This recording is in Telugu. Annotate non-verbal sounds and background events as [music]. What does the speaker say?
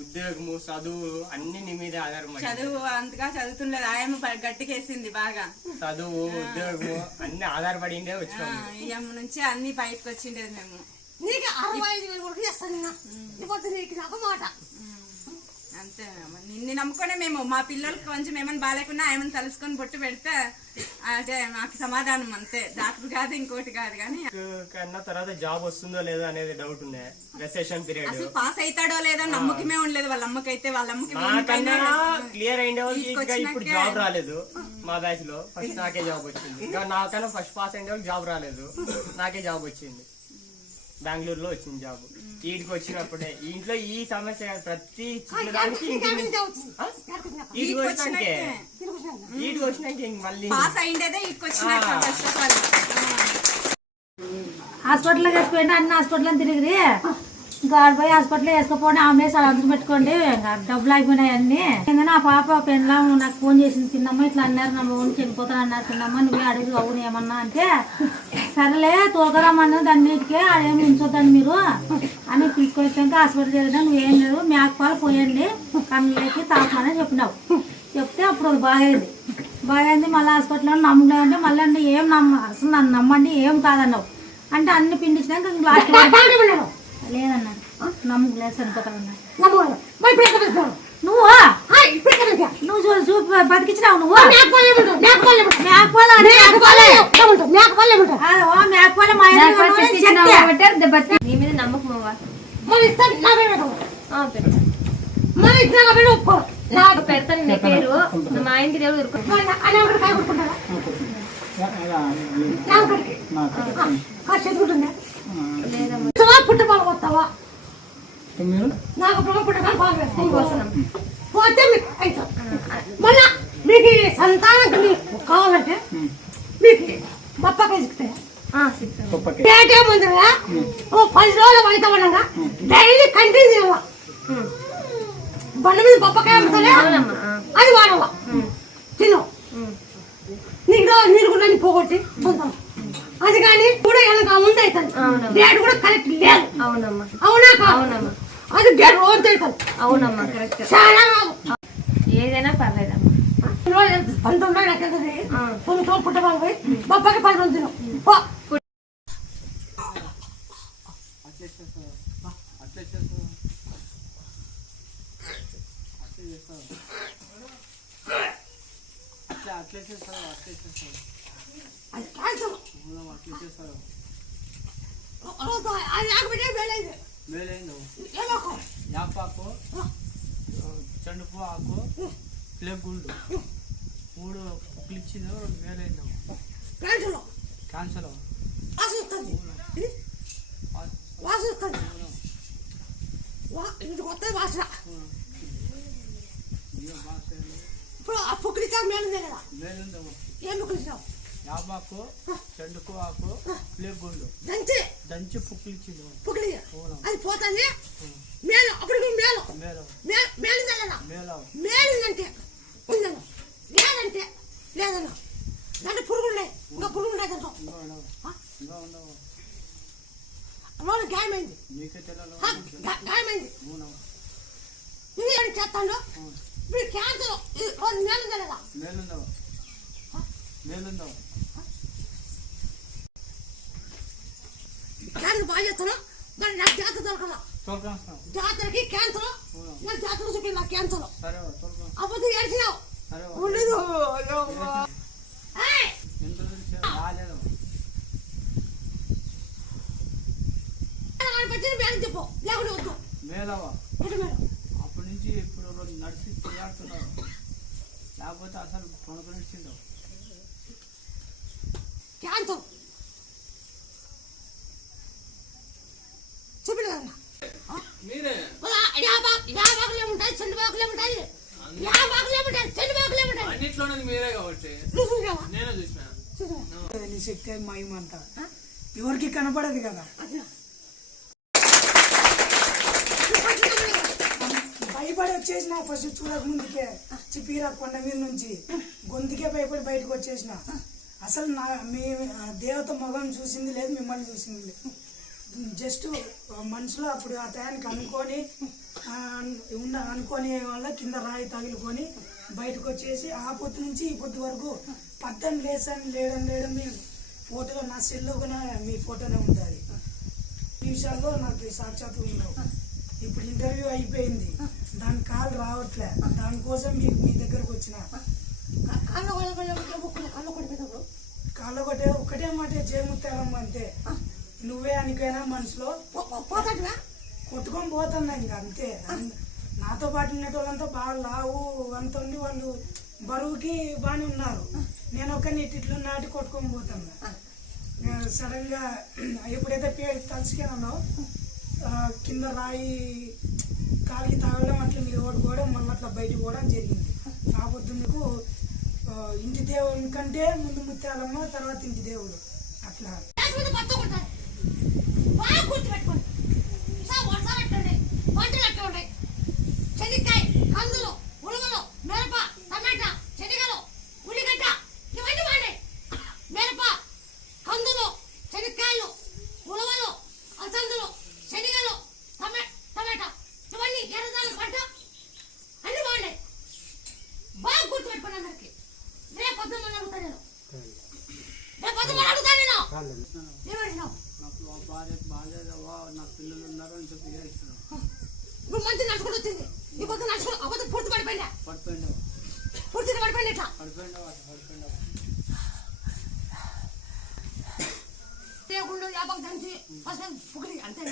ఉద్యోగము చదువు అన్ని నీ మీద ఆధారపడి చదువు అంతగా చదువుతుండదు ఆయమ్మ గట్టికేసింది బాగా. చదువు ఉద్యోగము అన్ని ఆధారపడిందే అమ్మ నుంచి అన్ని పైకి వచ్చిండేది మేము. నీకు అరవై ఐదు వేలు వరకు చేస్తాను నీకు నాకు మాట. అంతే. నిన్ను నమ్ముకునే మేము మా పిల్లలకి కొంచెం ఏమైనా బాగాలేకున్నా ఆయమని తలుసుకొని బొట్టు పెడితే అదే మాకు సమాధానం అంతే. డాక్టర్ కాదు ఇంకోటి కాదు కానీ. కన్నా తర్వాత జాబ్ వస్తుందో లేదో అనేది డౌట్ ఉండే. రెసెషన్ పీరియడ్ అసలు పాస్ అవుతాడో లేదో నమ్మకమే ఉండలేదు. వాళ్ళ అమ్మకైతే వాళ్ళ అమ్మకి వెయ్యి నాకన్నా పైన క్లియర్ అయిండే ఇంకా ఇప్పుడు జాబ్ రాలేదు. మా బ్యాచ్లో ఫస్ట్ నాకే జాబ్ వచ్చింది. ఇంకా నాకన్నా ఫస్ట్ పాస్ అయిన వాళ్ళకి జాబ్ రాలేదు. నాకే జాబ్ వచ్చింది. బెంగళూరులో వచ్చింది జాబ్ వీటికి వచ్చినప్పుడే. ఇంట్లో ఈ సమస్య ప్రతి చిన్న దానికి ఇంక ఆ? వీటికి వచ్చినాకే. వీటికి వచ్చినాక ఇంక మళ్ళీ. పాస్ అయిండేదే ఇక్కడికి ఫస్ట్ ఆఫ్ ఆల్ హాస్పిటల్ వేసుకుంటే అన్ని హాస్పిటల్ తిరిగి గాడ్ పోయి హాస్పిటల్ వేసుకుపోండి ఆంబులెన్స్ అలా అందుకు పెట్టుకోండి. ఇంకా డబ్బులు అయిపోయినాయి అన్ని. ఇంకా నా పాప పెళ్ళ నాకు ఫోన్ చేసింది తిన్నమ్మ ఇట్లా అన్నారు నా ఓన్ చనిపోతాను అన్నారు తిన్నమ్మ నువ్వే అడుగు అవును ఏమన్నా అంటే సరేలే తోకరామన్నా దాన్నిటికే అదేమి ఉంచొద్దండి మీరు. అని తీసుకొచ్చాక హాస్పిటల్ చేద్దాం నువ్వేం లేదు మేకపాలు పోయండి కళ్ళకి తాపమని చెప్పినావు. చెప్తే అప్పుడు అది బాగైంది. బాగైంది మళ్ళీ హాస్పిటల్లో నమ్మలేదంటే మళ్ళీ అంటే ఏం నమ్మ అసలు నన్ను నమ్మండి ఏం కాదన్నావు. అంటే అన్ని పిండించినాక ఇంక లాస్ట్ లేదన్నాడు నమ్మకం లేదు నువ్వు? నువ్వు చూ బతికించినావు నువ్వు? మేకపాలు అంటే మేకపాలు. ఆ, ఓ మేకపాలు మా ఇంట్లో ఉన్నవాడు చెప్తే. నీ మీద నమ్మకం అవ్వ? ఆ, పెట్టు. నాకు పెడతాను నీ పేరు. మా ఇంటి దేవుడు పోతావా? నాకు పోతే మీకు అవుతాం మళ్ళా మీకు సంతానం కావాలంటే మీకు బప్పకాయ సిద్ధం. పేటే ముందుగా ఓ పది రోజులు పడితే ఉండగా డైలీ కంటిన్యూ బండ మీద బొప్పకాయ అమ్ముతానే. అది వాడవ? తిను. నీకు నీరు కూడా పోగొట్టి పొందాం అది కానీ కూడా వెనక ముందు అవుతుంది. డేట్ కూడా కరెక్ట్ లేదు. అవునమ్మా. అవునా అవునమ్మా. అది డేట్ రోజు అవుతుంది అవునమ్మా. కరెక్ట్. చాలా ఏదైనా పర్లేదమ్మా. పంతొమ్మిది పోయి బొప్పకి పది రోజులు పో. అది క్యాన్సర్ రోజు అది ఆకుపెట్టే వేలేదు ఏదో ఒక యాపాకు చెండుపు ఆకు ప్లేగుండు మూడు క్లిచ్చింది రెండు వేలైంది క్యాన్సర్ క్యాన్సర్ వాసన వస్తుంది ఇది వాసన వస్తుంది వా- ఇది కొత్త వాసన ఇప్పుడు ఆ పుక్కిడికా యాపాకు చెండుకు ఆకు ప్లేగుండు. దంచి. దంచి పుక్కిలిచ్చింది పుక్కిడి అది పోతుంది? మేలు. అప్పటికి మేలు. మేలు. మే- మేలుందే కదా మేలు మేలుందంటే. ఉందను. లేదంటే. లేదను. దాంట్లో పురుగులు ఉన్నాయి. ఇంకా పురుగులు ఉన్నాయి దాంట్లో. గాయమైంది. గాయమైంది. ఇది ఏం చేస్తాడు? ఇప్పుడు క్యాన్సర్ మేలుందే? బాగా చేస్తాను. నాకు జాతర జాతరకి క్యాన్సర్? నాకు జాతర నాకు క్యాన్సర్. అప్పుడు ఏడ్చినావు? ఉండదు చెప్పు. లేకుండా వద్దు. మేలవా మేడం అప్పటి నుంచి ఇప్పుడు నడిచి లేకపోతే అసలు కొనుక్కొనిచ్చిండు ఉంటాయి చెండు బాకులే ఉంటాయి. యాబాకులే ఉంటాయి చెండు బాకులే ఉంటాయి. అన్నిట్లోనే మీరే కాబట్టి. నేనే చూసిన. నీ. శక్తి ఎవరికి కనపడదు కదా. భయపడి వచ్చేసిన ఫస్ట్ చూడక ముందుకే చిపీరా కొండ మీద నుంచి. గొంతుకే భయపడి బయటకు వచ్చేసిన. అసలు నా మీ దేవత మొగం చూసింది లేదు మిమ్మల్ని చూసింది లేదు. జస్ట్ మనసులో అప్పుడు ఆ టయానికి అనుకొని ఉన్న అనుకోని వల్ల కింద రాయి తగులుకొని బయటకు వచ్చేసి ఆ పొద్దు నుంచి ఈ పొద్దు వరకు పద్దం లేసాను లేడం లేడం మీ ఫోటో నా సెల్లో కూడా మీ ఫోటోనే ఉంటుంది అది ఈ విషయాల్లో నాకు సాక్షాత్తు ఉండవు. ఇప్పుడు ఇంటర్వ్యూ అయిపోయింది. దాని కాల్ రావట్లే. దానికోసం మీకు మీ దగ్గరకు వచ్చిన. కళ్ళు కళ్ళు కొడిపోయినప్పుడు కాళ్ళ ఒకటే ఒకటే మాట జయముత్తాలమ్మ అంతే. నువ్వే అనికైనా మనసులో పోతాడువా? కొట్టుకొని పోతున్నా ఇంకా అంతే. నాతో పాటు ఉండేటోళ్ళంతా బాగా లావు అంత ఉండి వాళ్ళు బరువుకి బాగానే ఉన్నారు. నేను ఒక్కని ఇట్లు నాటి కొట్టుకొని పోతున్నా సడన్గా [clears throat] ఎప్పుడైతే పేరు తలుచుకున్నానో ఆ, కింద రాయి కాలికి తాగడం అట్లా మీద ఓడుకోవడం మళ్ళీ అట్లా బయటకు పోవడం జరిగింది. నా పొద్దున్నకు ఆ, ఇంటి దేవుని కంటే ముందు ముత్యాలమ్మ తర్వాత ఇంటి దేవుడు. అట్లా. గుర్తుపెట్టుకోండి. సార్ అట్లా ఉన్నాయి కందులు. రేపు అడుగుతా నేను రేపు పొద్దున్న అడుగుతా నేను ఏమంటున్నావు నాకు భార్య బాగాలేదవ్వా నా పిల్లలు ఉన్నారు అని చెప్పి ఏడ్చినాను. ఇప్పుడు మంచి నడుచుకుంటూ వచ్చింది నీ పొద్దున్న నడుచుకుంటూ అబద్ధం పూర్తి పడిపోయిందా పూర్తిగా పడిపోయింది దేవుళ్ళు యాభై ఫస్ట్ అంతే